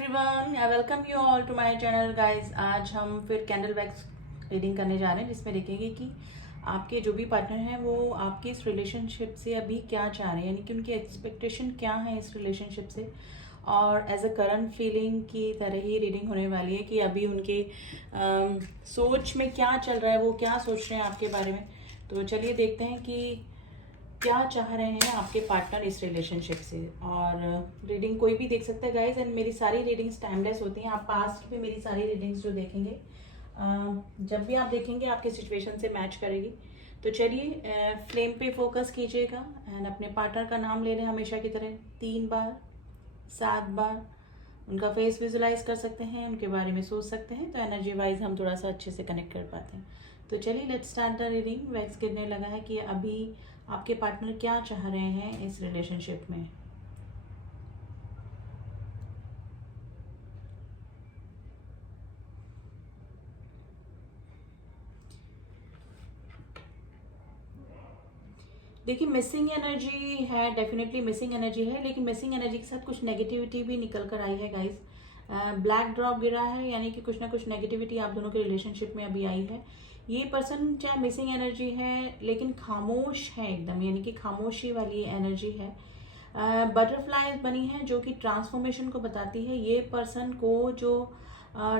Everyone, I welcome you all to my channel guys. आज हम फिर कैंडल वैक्स रीडिंग करने जा रहे हैं, जिसमें देखेंगे कि आपके जो भी पार्टनर हैं वो आपकी इस रिलेशनशिप से अभी क्या चाह रहे हैं, यानी कि उनकी एक्सपेक्टेशन क्या है इस रिलेशनशिप से। और एज अ करंट फीलिंग की तरह ही रीडिंग होने वाली है कि अभी उनके सोच में क्या चल रहा है, वो क्या सोच रहे हैं आपके बारे में। तो चलिए देखते हैं कि क्या चाह रहे हैं आपके पार्टनर इस रिलेशनशिप से। और रीडिंग कोई भी देख सकता है गाइस, एंड मेरी सारी रीडिंग्स टाइमलेस होती हैं। आप पास्ट में मेरी सारी रीडिंग्स जो देखेंगे, जब भी आप देखेंगे आपके सिचुएशन से मैच करेगी। तो चलिए फ्लेम पे फोकस कीजिएगा एंड अपने पार्टनर का नाम ले लें हमेशा की तरह 3 बार 7 बार। उनका फेस विजुलाइज कर सकते हैं, उनके बारे में सोच सकते हैं, तो एनर्जी वाइज हम थोड़ा सा अच्छे से कनेक्ट कर पाते हैं। तो चलिए let's start the reading. Wax गिरने लगा है कि अभी आपके पार्टनर क्या चाह रहे हैं इस रिलेशनशिप में। देखिए मिसिंग एनर्जी है, डेफिनेटली मिसिंग एनर्जी है, लेकिन मिसिंग एनर्जी के साथ कुछ नेगेटिविटी भी निकल कर आई है गाइस। ब्लैक ड्रॉप गिरा है, यानी कि कुछ ना कुछ नेगेटिविटी आप दोनों के रिलेशनशिप में अभी आई है। ये पर्सन चाहे मिसिंग एनर्जी है लेकिन खामोश है एकदम, यानी कि खामोशी वाली एनर्जी है। बटरफ्लाईज बनी है जो कि ट्रांसफॉर्मेशन को बताती है। ये पर्सन को जो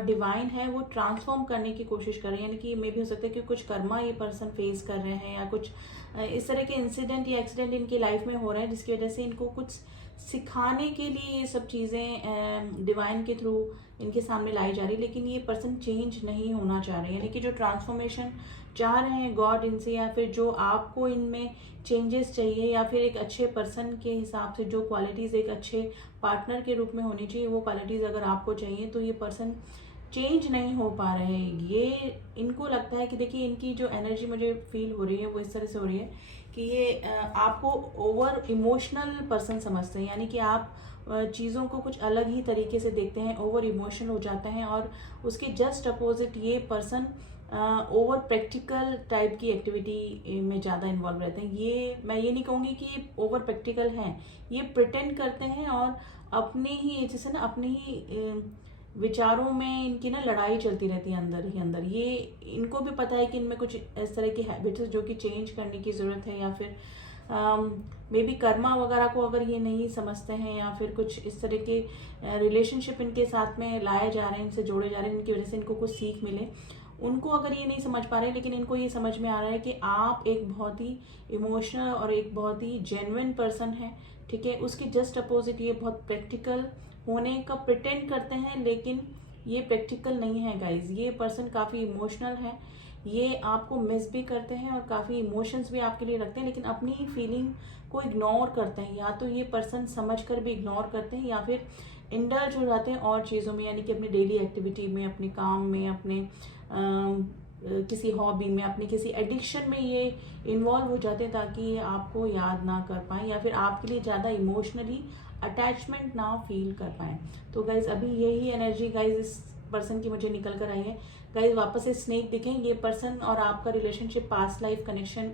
डिवाइन है वो ट्रांसफॉर्म करने की कोशिश कर रहे हैं, यानी कि मे भी हो सकता है कि कुछ कर्मा ये पर्सन फेस कर रहे हैं, या कुछ इस तरह के इंसिडेंट या एक्सीडेंट इनकी लाइफ में हो रहे हैं जिसकी वजह से इनको कुछ सिखाने के लिए ये सब चीज़ें डिवाइन के थ्रू इनके सामने लाई जा रही है। लेकिन ये पर्सन चेंज नहीं होना चाह रहे हैं, यानी कि जो ट्रांसफॉर्मेशन चाह रहे हैं गॉड इनसे, या फिर जो आपको इनमें चेंजेस चाहिए, या फिर एक अच्छे पर्सन के हिसाब से जो क्वालिटीज़ एक अच्छे पार्टनर के रूप में होनी चाहिए, वो क्वालिटीज़ अगर आपको चाहिए तो ये पर्सन चेंज नहीं हो पा रहे हैं। ये इनको लगता है कि देखिए इनकी जो एनर्जी मुझे फील हो रही है वो इस तरह से हो रही है कि ये आपको ओवर इमोशनल पर्सन समझते हैं, यानी कि आप चीज़ों को कुछ अलग ही तरीके से देखते हैं, ओवर इमोशनल हो जाते हैं। और उसके जस्ट अपोजिट ये पर्सन ओवर प्रैक्टिकल टाइप की एक्टिविटी में ज़्यादा इन्वॉल्व रहते हैं। ये मैं ये नहीं कहूँगी कि ये ओवर प्रैक्टिकल हैं, ये प्रिटेंड करते हैं और अपने ही जैसे ना अपने ही विचारों में इनकी ना लड़ाई चलती रहती है अंदर ही अंदर। ये इनको भी पता है कि इनमें कुछ इस तरह की हैबिट्स जो कि चेंज करने की ज़रूरत है, या फिर मे बी कर्मा वगैरह को अगर ये नहीं समझते हैं, या फिर कुछ इस तरह के रिलेशनशिप इनके साथ में लाए जा रहे हैं, इनसे जोड़े जा रहे हैं, इनकी वजह से इनको कुछ सीख मिले, उनको अगर ये नहीं समझ पा रहे, लेकिन इनको ये समझ में आ रहा है कि आप एक बहुत ही इमोशनल और एक बहुत ही जेन्युइन पर्सन है, ठीक है। उसके जस्ट अपोजिट ये बहुत प्रैक्टिकल होने का प्रिटेंड करते हैं, लेकिन ये प्रैक्टिकल नहीं है गाइज। ये पर्सन काफ़ी इमोशनल है, ये आपको मिस भी करते हैं और काफ़ी इमोशंस भी आपके लिए रखते हैं, लेकिन अपनी फीलिंग को इग्नोर करते हैं। या तो ये पर्सन समझ कर भी इग्नोर करते हैं, या फिर इंडल्ज हो जाते हैं और चीज़ों में, यानी कि अपनी डेली एक्टिविटी में, अपने काम में, अपने किसी हॉबी में, अपने किसी एडिक्शन में ये इन्वॉल्व हो जाते हैं ताकि ये आपको याद ना कर पाएँ, या फिर आपके लिए ज़्यादा इमोशनली अटैचमेंट ना फील कर पाएँ। तो गाइज अभी यही एनर्जी गाइज इस पर्सन की मुझे निकल कर आई है। गाइज वापस से स्नेक दिखें, ये पर्सन और आपका रिलेशनशिप पास्ट लाइफ कनेक्शन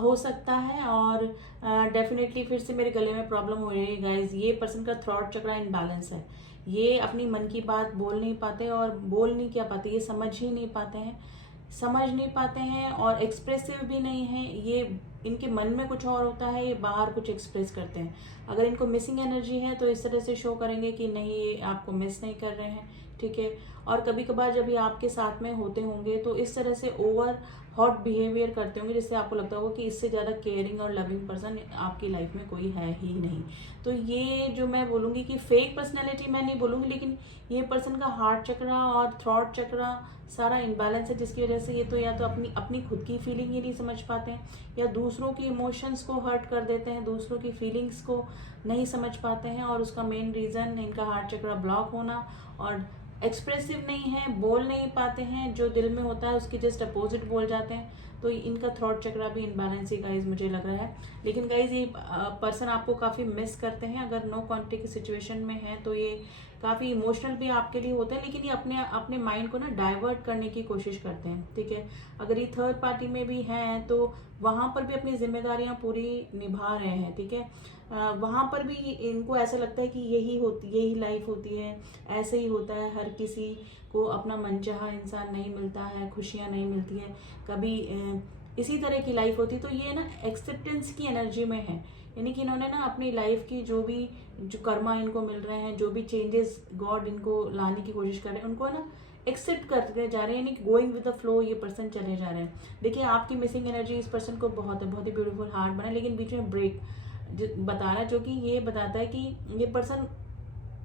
हो सकता है। और डेफिनेटली फिर से मेरे गले में प्रॉब्लम हो रही है गाइज। ये पर्सन का थ्रॉट चक्रा इनबैलेंस है, ये अपनी मन की बात बोल नहीं पाते, और बोल नहीं क्या पाते, ये समझ ही नहीं पाते हैं, समझ नहीं पाते हैं, और एक्सप्रेसिव भी नहीं है। ये इनके मन में कुछ और होता है, ये बाहर कुछ एक्सप्रेस करते हैं। अगर इनको मिसिंग एनर्जी है तो इस तरह से शो करेंगे कि नहीं ये आपको मिस नहीं कर रहे हैं, ठीक है। और कभी कभार जब ये आपके साथ में होते होंगे तो इस तरह से ओवर हॉट बिहेवियर करते होंगे, जिससे आपको लगता होगा कि इससे ज़्यादा केयरिंग और लविंग पर्सन आपकी लाइफ में कोई है ही नहीं। तो ये जो मैं बोलूँगी कि फेक पर्सनैलिटी मैं नहीं बोलूँगी, लेकिन ये पर्सन का हार्ट चक्रा और थ्रॉट चक्रा सारा इम्बैलेंस है, जिसकी वजह से ये तो या तो अपनी अपनी खुद की फीलिंग ही नहीं समझ पाते हैं, या दूसरों की इमोशंस को हर्ट कर देते हैं, दूसरों की फीलिंग्स को नहीं समझ पाते हैं। और उसका मेन रीज़न इनका हार्ट चक्रा ब्लॉक होना, और एक्सप्रेसिव नहीं है, बोल नहीं पाते हैं, जो दिल में होता है उसके जस्ट अपोजिट बोल जाते हैं। तो इनका थ्रॉट चक्रा भी इनबैलेंस ही गाइज मुझे लग रहा है। लेकिन गाइज ये पर्सन आपको काफ़ी मिस करते हैं। अगर नो कॉन्टेक्ट की सिचुएशन में है तो ये काफ़ी इमोशनल भी आपके लिए होते हैं, लेकिन ये अपने अपने माइंड को ना डाइवर्ट करने की कोशिश करते हैं, ठीक है। अगर ये थर्ड पार्टी में भी हैं तो वहाँ पर भी अपनी जिम्मेदारियां पूरी निभा रहे हैं, ठीक है। वहाँ पर भी इनको ऐसा लगता है कि यही लाइफ होती है, ऐसे ही होता है, हर किसी को अपना मनचाहा इंसान नहीं मिलता है, खुशियाँ नहीं मिलती है, कभी इसी तरह की लाइफ होती है। तो ये ना एक्सेप्टेंस की एनर्जी में है, यानी कि इन्होंने ना अपनी लाइफ की जो कर्मा इनको मिल रहे हैं, जो भी चेंजेस गॉड इनको लाने की कोशिश कर रहे हैं, उनको ना एक्सेप्ट करते जा रहे हैं, यानी गोइंग विद द फ्लो ये पर्सन चले जा रहे हैं। देखिए आपकी मिसिंग एनर्जी इस पर्सन को बहुत ही ब्यूटीफुल हार्ट बना, लेकिन बीच में ब्रेक बता रहा है, जो कि ये बताता है कि ये पर्सन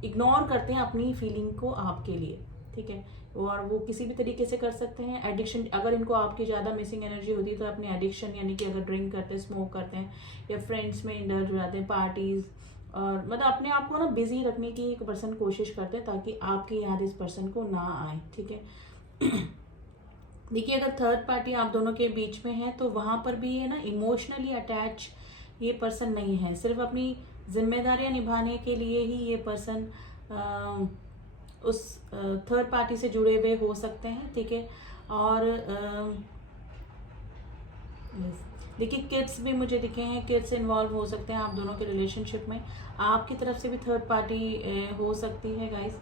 इग्नोर करते हैं अपनी फीलिंग को आपके लिए, ठीक है। और वो किसी भी तरीके से कर सकते हैं। एडिक्शन, अगर इनको आपकी ज़्यादा मिसिंग एनर्जी होती है तो अपनी एडिक्शन, यानी कि अगर ड्रिंक करते हैं, स्मोक करते हैं, या फ्रेंड्स में इंडल्ज हो जाते हैं, पार्टीज, और मतलब अपने आप को ना बिजी रखने की एक पर्सन कोशिश करते हैं ताकि आपकी याद इस पर्सन को ना आए, ठीक है। देखिए अगर थर्ड पार्टी आप दोनों के बीच में है तो वहाँ पर भी है ना इमोशनली अटैच ये पर्सन नहीं है, सिर्फ अपनी जिम्मेदारियां निभाने के लिए ही ये पर्सन उस थर्ड पार्टी से जुड़े हुए हो सकते हैं, ठीक है। और देखिए किड्स भी मुझे दिखे हैं, किड्स इन्वॉल्व हो सकते हैं आप दोनों के रिलेशनशिप में, आपकी तरफ से भी थर्ड पार्टी हो सकती है गाइस।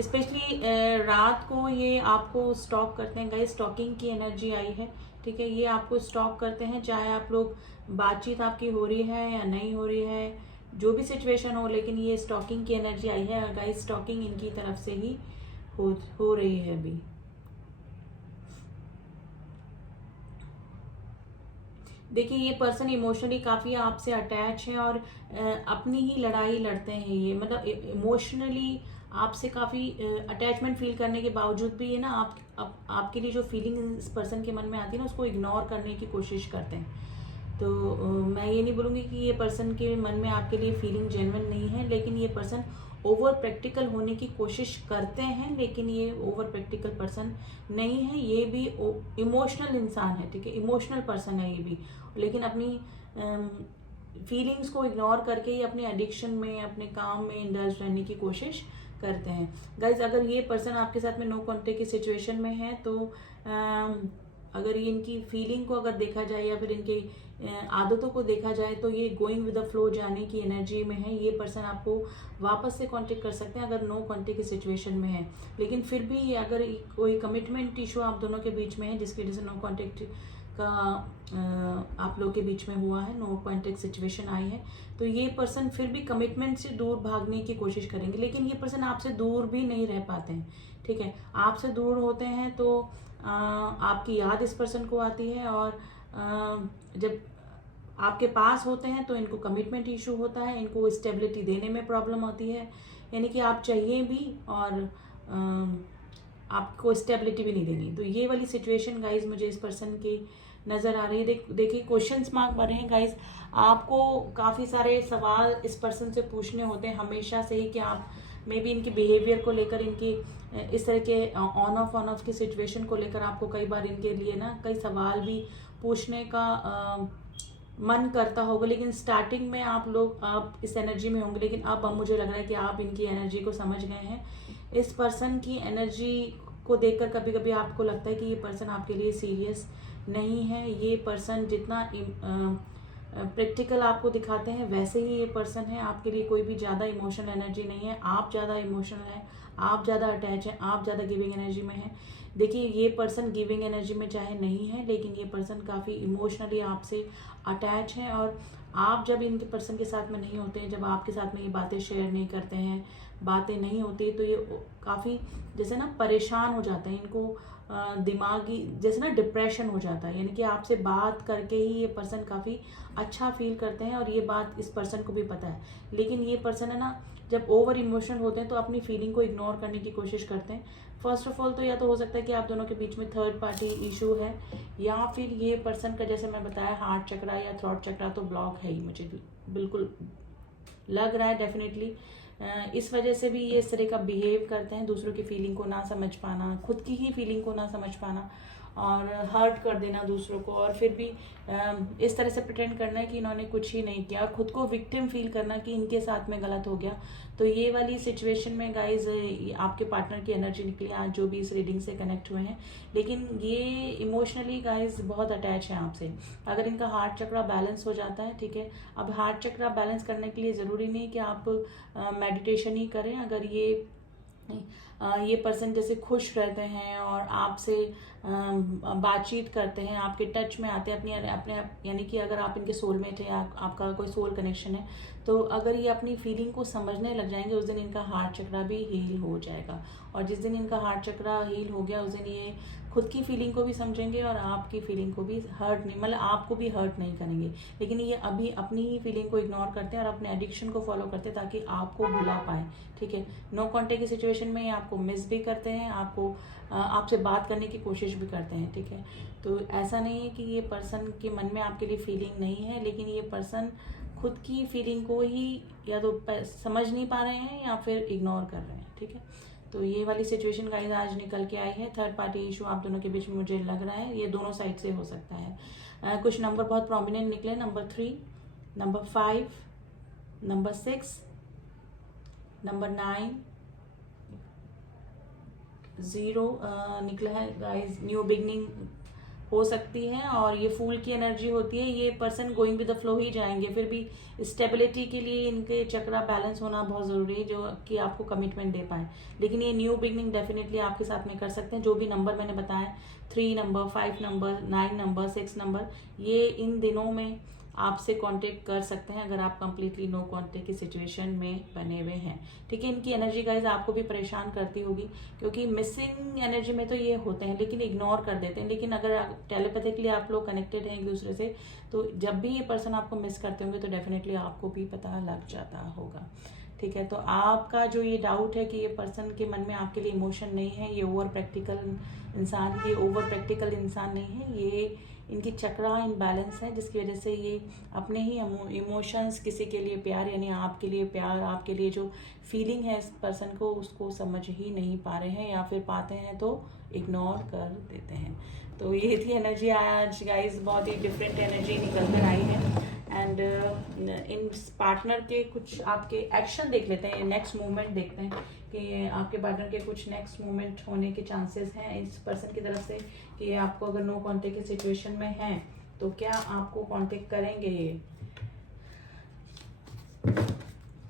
स्पेशली रात को ये आपको स्टॉक करते हैं गाइस, स्टॉकिंग की एनर्जी आई है, ठीक है। ये आपको स्टॉक करते हैं, चाहे आप लोग बातचीत आपकी हो रही है या नहीं हो रही है, जो भी सिचुएशन हो, लेकिन ये स्टॉकिंग की एनर्जी आई है गाइस। स्टॉकिंग इनकी तरफ से ही हो रही है अभी। देखिए ये पर्सन इमोशनली काफ़ी आपसे अटैच है और अपनी ही लड़ाई लड़ते हैं ये, मतलब इमोशनली आपसे काफ़ी अटैचमेंट फील करने के बावजूद भी ये ना आपके लिए जो फीलिंग इस पर्सन के मन में आती है ना, उसको इग्नोर करने की कोशिश करते हैं। तो मैं ये नहीं बोलूँगी कि ये पर्सन के मन में आपके लिए फीलिंग जेन्युइन नहीं है, लेकिन ये पर्सन ओवर प्रैक्टिकल होने की कोशिश करते हैं, लेकिन ये ओवर प्रैक्टिकल पर्सन नहीं है, ये भी इमोशनल इंसान है, ठीक है। इमोशनल पर्सन है ये भी, लेकिन अपनी फीलिंग्स को इग्नोर करके ये अपने एडिक्शन में, अपने काम में इंडल्ज रहने की कोशिश करते हैं गाइज। अगर ये पर्सन आपके साथ में नो कॉन्टेक्ट की सिचुएशन में है तो अगर ये इनकी फीलिंग को अगर देखा जाए या फिर इनकी आदतों को देखा जाए तो ये गोइंग विद द फ्लो जाने की एनर्जी में है। ये पर्सन आपको वापस से कांटेक्ट कर सकते हैं अगर नो कांटेक्ट की सिचुएशन में है, लेकिन फिर भी अगर कोई कमिटमेंट इशू आप दोनों के बीच में है जिसकी वजह से नो कांटेक्ट का आप लोग के बीच में हुआ है, नो कांटेक्ट सिचुएशन आई है, तो ये पर्सन फिर भी कमिटमेंट से दूर भागने की कोशिश करेंगे, लेकिन ये पर्सन आपसे दूर भी नहीं रह पाते हैं, ठीक है। आपसे दूर होते हैं तो आपकी याद इस पर्सन को आती है, और जब आपके पास होते हैं तो इनको कमिटमेंट इशू होता है, इनको स्टेबिलिटी देने में प्रॉब्लम होती है, यानी कि आप चाहिए भी और आपको स्टेबिलिटी भी नहीं देनी। तो ये वाली सिचुएशन गाइज मुझे इस पर्सन की नज़र आ रही है। देखिए क्वेश्चंस मार्क बने हैं गाइज, आपको काफ़ी सारे सवाल इस पर्सन से पूछने होते हैं हमेशा से ही कि आप मे बी इनके बिहेवियर को लेकर, इनकी इस तरह के ऑन ऑफ की सिचुएशन को लेकर आपको कई बार इनके लिए ना कई सवाल भी पूछने का मन करता होगा, लेकिन स्टार्टिंग में आप इस एनर्जी में होंगे, लेकिन अब मुझे लग रहा है कि आप इनकी एनर्जी को समझ गए हैं। इस पर्सन की एनर्जी को देखकर कभी कभी आपको लगता है कि ये पर्सन आपके लिए सीरियस नहीं है। ये पर्सन जितना प्रैक्टिकल आपको दिखाते हैं वैसे ही ये पर्सन है, आपके लिए कोई भी ज़्यादा इमोशनल एनर्जी नहीं है। आप ज़्यादा इमोशनल हैं, आप ज़्यादा अटैच हैं, आप ज़्यादा गिविंग एनर्जी में हैं। देखिए ये पर्सन गिविंग एनर्जी में चाहे नहीं है, लेकिन ये पर्सन काफ़ी इमोशनली आपसे अटैच है, और आप जब इनके पर्सन के साथ में नहीं होते हैं, जब आपके साथ में ये बातें शेयर नहीं करते हैं, बातें नहीं होती, तो ये काफ़ी जैसे ना परेशान हो जाते हैं, इनको दिमागी जैसे ना डिप्रेशन हो जाता है, यानी कि आपसे बात करके ही ये पर्सन काफ़ी अच्छा फील करते हैं, और ये बात इस पर्सन को भी पता है। लेकिन ये पर्सन है ना, जब ओवर इमोशनल होते हैं तो अपनी फीलिंग को इग्नोर करने की कोशिश करते हैं। फर्स्ट ऑफ ऑल तो या तो हो सकता है कि आप दोनों के बीच में थर्ड पार्टी इशू है, या फिर ये पर्सन का जैसे मैं बताया हार्ट चक्रा या थ्रोट चक्रा तो ब्लॉक है ही, मुझे बिल्कुल लग रहा है डेफिनेटली। इस वजह से भी ये इस तरह का बिहेव करते हैं, दूसरों की फीलिंग को ना समझ पाना, खुद की ही फीलिंग को ना समझ पाना, और हर्ट कर देना दूसरों को, और फिर भी इस तरह से प्रिटेंड करना है कि इन्होंने कुछ ही नहीं किया, और खुद को विक्टिम फील करना कि इनके साथ में गलत हो गया। तो ये वाली सिचुएशन में गाइज आपके पार्टनर की एनर्जी निकली आज, जो भी इस रीडिंग से कनेक्ट हुए हैं, लेकिन ये इमोशनली गाइज बहुत अटैच है आपसे। अगर इनका हार्ट चक्रा बैलेंस हो जाता है, ठीक है। अब हार्ट चक्रा बैलेंस करने के लिए ज़रूरी नहीं कि आप मेडिटेशन ही करें। अगर ये पर्सन जैसे खुश रहते हैं और आपसे बातचीत करते हैं, आपके टच में आते हैं अपने यानी कि अगर आप इनके सोलमेट है या आपका कोई सोल कनेक्शन है, तो अगर ये अपनी फीलिंग को समझने लग जाएंगे, उस दिन इनका हार्ट चक्रा भी हील हो जाएगा। और जिस दिन इनका हार्ट चक्रा हील हो गया, उस दिन ये खुद की फीलिंग को भी समझेंगे और आपकी फीलिंग को भी हर्ट नहीं, मतलब आपको भी हर्ट नहीं करेंगे। लेकिन ये अभी अपनी ही फीलिंग को इग्नोर करते हैं और अपने एडिक्शन को फॉलो करते हैं ताकि आपको भुला पाए, ठीक है। नो कॉन्टेक्ट की सिचुएशन में ये आपको मिस भी करते हैं, आपसे बात करने की कोशिश भी करते हैं, ठीक है। तो ऐसा नहीं है कि ये पर्सन के मन में आपके लिए फीलिंग नहीं है, लेकिन ये पर्सन खुद की फीलिंग को ही या तो समझ नहीं पा रहे हैं या फिर इग्नोर कर रहे हैं, ठीक है। तो ये वाली सिचुएशन गाइस आज निकल के आई है। थर्ड पार्टी इशू आप दोनों के बीच में मुझे लग रहा है, ये दोनों साइड से हो सकता है। कुछ नंबर बहुत प्रोमिनेंट निकले, नंबर 3, नंबर 5, नंबर 6, नंबर 9, 0 निकला है गाइस। न्यू बिगनिंग हो सकती है और ये फूल की एनर्जी होती है। ये person going with the flow ही जाएंगे, फिर भी स्टेबिलिटी के लिए इनके चक्रा बैलेंस होना बहुत ज़रूरी है, जो कि आपको कमिटमेंट दे पाए। लेकिन ये न्यू बिगनिंग डेफिनेटली आपके साथ में कर सकते हैं। जो भी नंबर मैंने बताया, 3 नंबर, 5 नंबर, 9 नंबर, 6 नंबर, ये इन दिनों में आपसे कांटेक्ट कर सकते हैं अगर आप कंप्लीटली नो कांटेक्ट की सिचुएशन में बने हुए हैं, ठीक है। इनकी एनर्जी गाइज आपको भी परेशान करती होगी, क्योंकि मिसिंग एनर्जी में तो ये होते हैं लेकिन इग्नोर कर देते हैं। लेकिन अगर टेलीपैथिकली आप लोग कनेक्टेड हैं एक दूसरे से, तो जब भी ये पर्सन आपको मिस करते होंगे तो डेफिनेटली आपको भी पता लग जाता होगा, ठीक है। तो आपका जो ये डाउट है कि ये पर्सन के मन में आपके लिए इमोशन नहीं है, ये ओवर प्रैक्टिकल इंसान नहीं है, ये इनकी चक्रा इनबैलेंस है, जिसकी वजह से ये अपने ही इमोशंस, किसी के लिए प्यार यानी आपके लिए प्यार, आपके लिए जो फीलिंग है इस पर्सन को, उसको समझ ही नहीं पा रहे हैं, या फिर पाते हैं तो इग्नोर कर देते हैं। तो ये थी एनर्जी आज गाइस, बहुत ही डिफरेंट एनर्जी निकल कर आई है। एंड इन पार्टनर के कुछ आपके एक्शन देख लेते हैं, नेक्स्ट मूवमेंट देखते हैं कि आपके पार्टनर के कुछ नेक्स्ट मूवमेंट होने के चांसेस हैं इस पर्सन की तरफ से, कि आपको अगर नो कांटेक्ट की सिचुएशन में हैं तो क्या आपको कांटेक्ट करेंगे ये।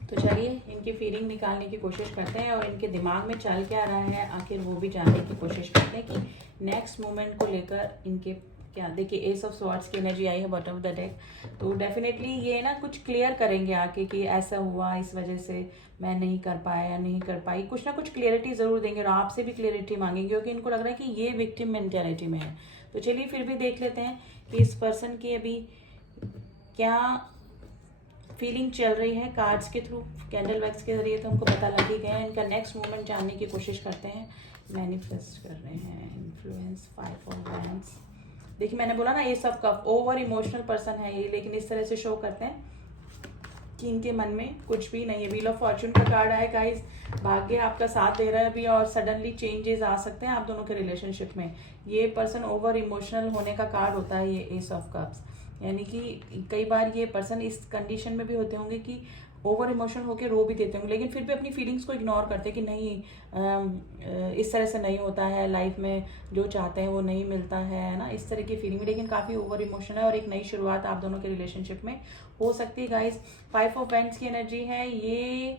तो चलिए इनकी फीलिंग निकालने की कोशिश करते हैं और इनके दिमाग में चल क्या रहा है आखिर, वो भी जानने की कोशिश करते हैं कि नेक्स्ट मूवमेंट को लेकर इनके क्या। देखिए एस ऑफ स्वॉर्ड्स की एनर्जी आई है बॉटम ऑफ द डेक, तो डेफिनेटली ये ना कुछ क्लियर करेंगे आके कि ऐसा हुआ, इस वजह से मैं नहीं कर पाया या नहीं कर पाई, कुछ ना कुछ क्लियरिटी जरूर देंगे और आपसे भी क्लियरिटी मांगेंगे, क्योंकि इनको लग रहा है कि ये विक्टिम मेंटेलिटी में है। तो चलिए फिर भी देख लेते हैं कि इस पर्सन की अभी क्या फीलिंग चल रही है कार्ड्स के थ्रू, कैंडल वैक्स के जरिए तो हमको पता लग ही गया है। इनका नेक्स्ट मूवमेंट जानने की कोशिश करते हैं, मैनिफेस्ट कर रहे हैं। Influence, 5 of wands. देखिए मैंने बोला ना ये सब कप ओवर इमोशनल पर्सन है ये, लेकिन इस तरह से शो करते हैं कि इनके मन में कुछ भी नहीं है। व्हील ऑफ फॉर्चून का कार्ड आया गाइस, भाग्य आपका साथ दे रहा है अभी और सडनली चेंजेस आ सकते हैं आप दोनों के रिलेशनशिप में। ये पर्सन ओवर इमोशनल होने का कार्ड होता है ये एस ऑफ कप्स, यानी कि कई बार ये पर्सन इस कंडीशन में भी होते होंगे कि ओवर इमोशनल होकर रो भी देते होंगे, लेकिन फिर भी अपनी फीलिंग्स को इग्नोर करते हैं कि नहीं इस तरह से नहीं होता है, लाइफ में जो चाहते हैं वो नहीं मिलता है ना, इस तरह की फीलिंग में। लेकिन काफ़ी ओवर इमोशनल है और एक नई शुरुआत आप दोनों के रिलेशनशिप में हो सकती है गाइस। 5 ऑफ वैंड्स की एनर्जी है ये,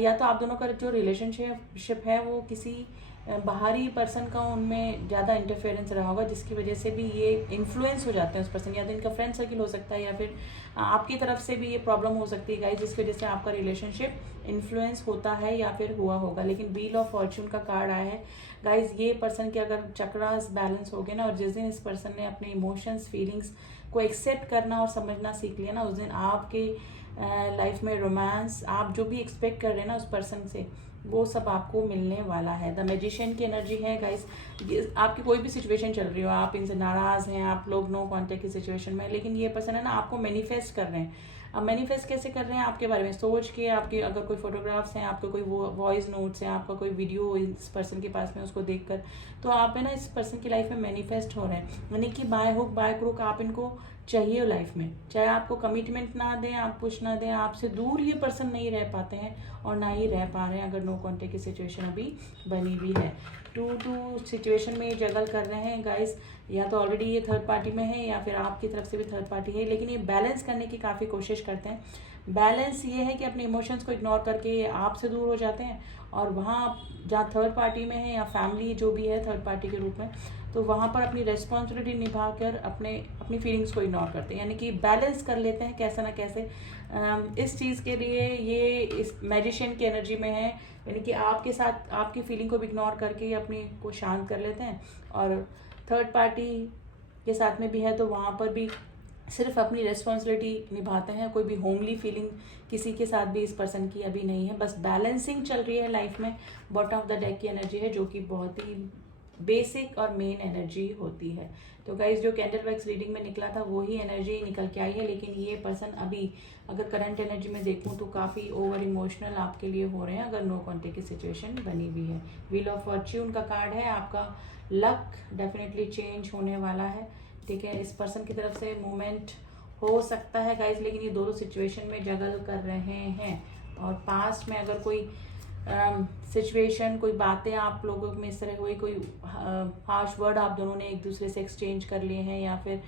या तो आप दोनों का जो रिलेशनशिप है वो किसी बाहरी पर्सन का उनमें ज़्यादा इंटरफेरेंस रहा होगा, जिसकी वजह से भी ये इन्फ्लुएंस हो जाते हैं उस पर्सन, या तो इनका फ्रेंड सर्किल हो सकता है या फिर आपकी तरफ से भी ये प्रॉब्लम हो सकती है गाइस, जिसकी वजह से आपका रिलेशनशिप इन्फ्लुएंस होता है या फिर हुआ होगा। लेकिन व्हील ऑफ फॉर्चून का कार्ड आया है गाइस, ये पर्सन के अगर चक्रास बैलेंस हो गए ना, और जिस दिन इस पर्सन ने अपने इमोशंस फीलिंग्स को एक्सेप्ट करना और समझना सीख लिया ना, उस दिन आपके लाइफ में रोमांस, आप जो भी एक्सपेक्ट कर रहे हैं ना उस पर्सन से, वो सब आपको मिलने वाला है। द मैजिशियन की एनर्जी है गाइस, आपकी कोई भी सिचुएशन चल रही हो, आप इनसे नाराज़ हैं, आप लोग नो कांटेक्ट की सिचुएशन में, लेकिन ये पर्सन है ना आपको मैनिफेस्ट कर रहे हैं, अब मैनिफेस्ट कैसे कर रहे हैं, आपके बारे में सोच के, आपके अगर कोई फोटोग्राफ्स हैं, आपका कोई वॉइस नोट्स है, आपका कोई वीडियो इस पर्सन के पास में, उसको देखकर तो आप है ना इस पर्सन की लाइफ में मैनिफेस्ट हो रहे हैं। यानी कि बाय हुक बाय क्रुक आप इनको चाहिए लाइफ में, चाहे आपको कमिटमेंट ना दें, आप कुछ ना दें, आपसे दूर ये पर्सन नहीं रह पाते हैं और ना ही रह पा रहे हैं अगर नो कॉन्टेक्ट की सिचुएशन अभी बनी हुई है। टू सिचुएशन में ये जगल कर रहे हैं गाइस, या तो ऑलरेडी ये थर्ड पार्टी में है या फिर आपकी तरफ से भी थर्ड पार्टी है, लेकिन ये बैलेंस करने की काफ़ी कोशिश करते हैं। बैलेंस ये है कि अपने इमोशंस को इग्नोर करके ये आपसे दूर हो जाते हैं और वहाँ जहाँ थर्ड पार्टी में है या फैमिली जो भी है थर्ड पार्टी के रूप में, तो वहाँ पर अपनी रिस्पॉन्सिबिलिटी निभा कर अपनी फीलिंग्स को इग्नोर करते हैं, यानी कि बैलेंस कर लेते हैं कैसे ना कैसे। इस चीज़ के लिए ये इस मैजिशियन की एनर्जी में है, यानी कि आपके साथ आपकी फीलिंग को भी इग्नोर करके अपनी को शांत कर लेते हैं। और थर्ड पार्टी के साथ में भी है तो वहाँ पर भी सिर्फ अपनी रिस्पॉन्सिबिलिटी निभाते हैं, कोई भी होमली फीलिंग किसी के साथ भी इस पर्सन की अभी नहीं है, बस बैलेंसिंग चल रही है लाइफ में। बॉटम ऑफ द डेक की एनर्जी है जो कि बहुत ही बेसिक और मेन एनर्जी होती है। तो गाइज जो कैंडल वैक्स रीडिंग में निकला था वही एनर्जी निकल के आई है, लेकिन ये पर्सन अभी अगर करंट एनर्जी में देखूं तो काफ़ी ओवर इमोशनल आपके लिए हो रहे हैं अगर नो कॉन्टेक्ट की सिचुएशन बनी हुई है। व्हील ऑफ फॉर्च्यून का कार्ड है, आपका लक डेफिनेटली चेंज होने वाला है, ठीक है। इस पर्सन की तरफ से मूवमेंट हो सकता है गाइज, लेकिन ये दोनों सिचुएशन में जगल कर रहे हैं। और पास्ट में अगर कोई सिचुएशन कोई बातें आप लोगों में इस तरह हुई, कोई हार्श वर्ड आप दोनों ने एक दूसरे से एक्सचेंज कर लिए हैं या फिर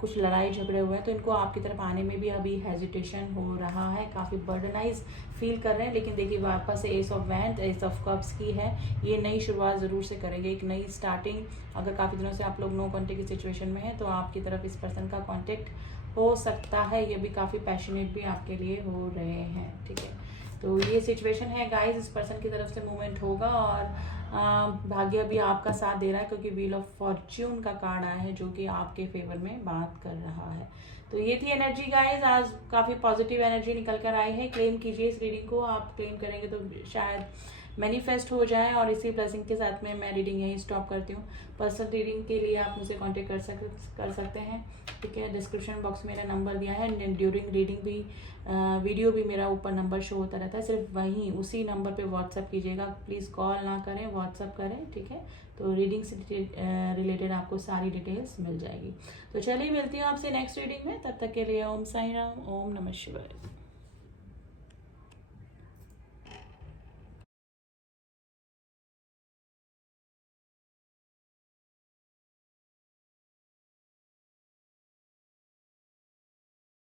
कुछ लड़ाई झगड़े हुए हैं, तो इनको आपकी तरफ आने में भी अभी हेजिटेशन हो रहा है, काफ़ी बर्डनाइज फील कर रहे हैं। लेकिन देखिए वापस से S of wand, S of cups की है, ये नई शुरुआत ज़रूर से करेंगे, एक नई स्टार्टिंग। अगर काफ़ी दिनों से आप लोग नो कॉन्टेक्ट की सिचुएशन में है तो आपकी तरफ इस पर्सन का कॉन्टेक्ट हो सकता है, ये भी काफ़ी पैशनेट भी आपके लिए हो रहे हैं, ठीक है। तो ये सिचुएशन है गाइस, इस पर्सन की तरफ से मूवमेंट होगा और भाग्य भी आपका साथ दे रहा है क्योंकि व्हील ऑफ फॉर्च्यून का कार्ड आया है जो कि आपके फेवर में बात कर रहा है। तो ये थी एनर्जी गाइस, आज काफ़ी पॉजिटिव एनर्जी निकल कर आई है। क्लेम कीजिए इस रीडिंग को, आप क्लेम करेंगे तो शायद मैनिफेस्ट हो जाए। और इसी ब्लेसिंग के साथ में मैं रीडिंग यहीं स्टॉप करती हूँ। पर्सनल रीडिंग के लिए आप मुझसे कांटेक्ट कर सकते हैं, ठीक है। डिस्क्रिप्शन बॉक्स में मेरा नंबर दिया है, ड्यूरिंग रीडिंग भी वीडियो भी मेरा ऊपर नंबर शो होता रहता है, सिर्फ वहीं उसी नंबर पे व्हाट्सअप कीजिएगा, प्लीज़ कॉल ना करें, व्हाट्सअप करें, ठीक है। तो रीडिंग से रिलेटेड आपको सारी डिटेल्स मिल जाएगी। तो चलिए मिलती हूँ आपसे नेक्स्ट रीडिंग में, तब तक के लिए ओम साई राम, ओम नमः शिवाय।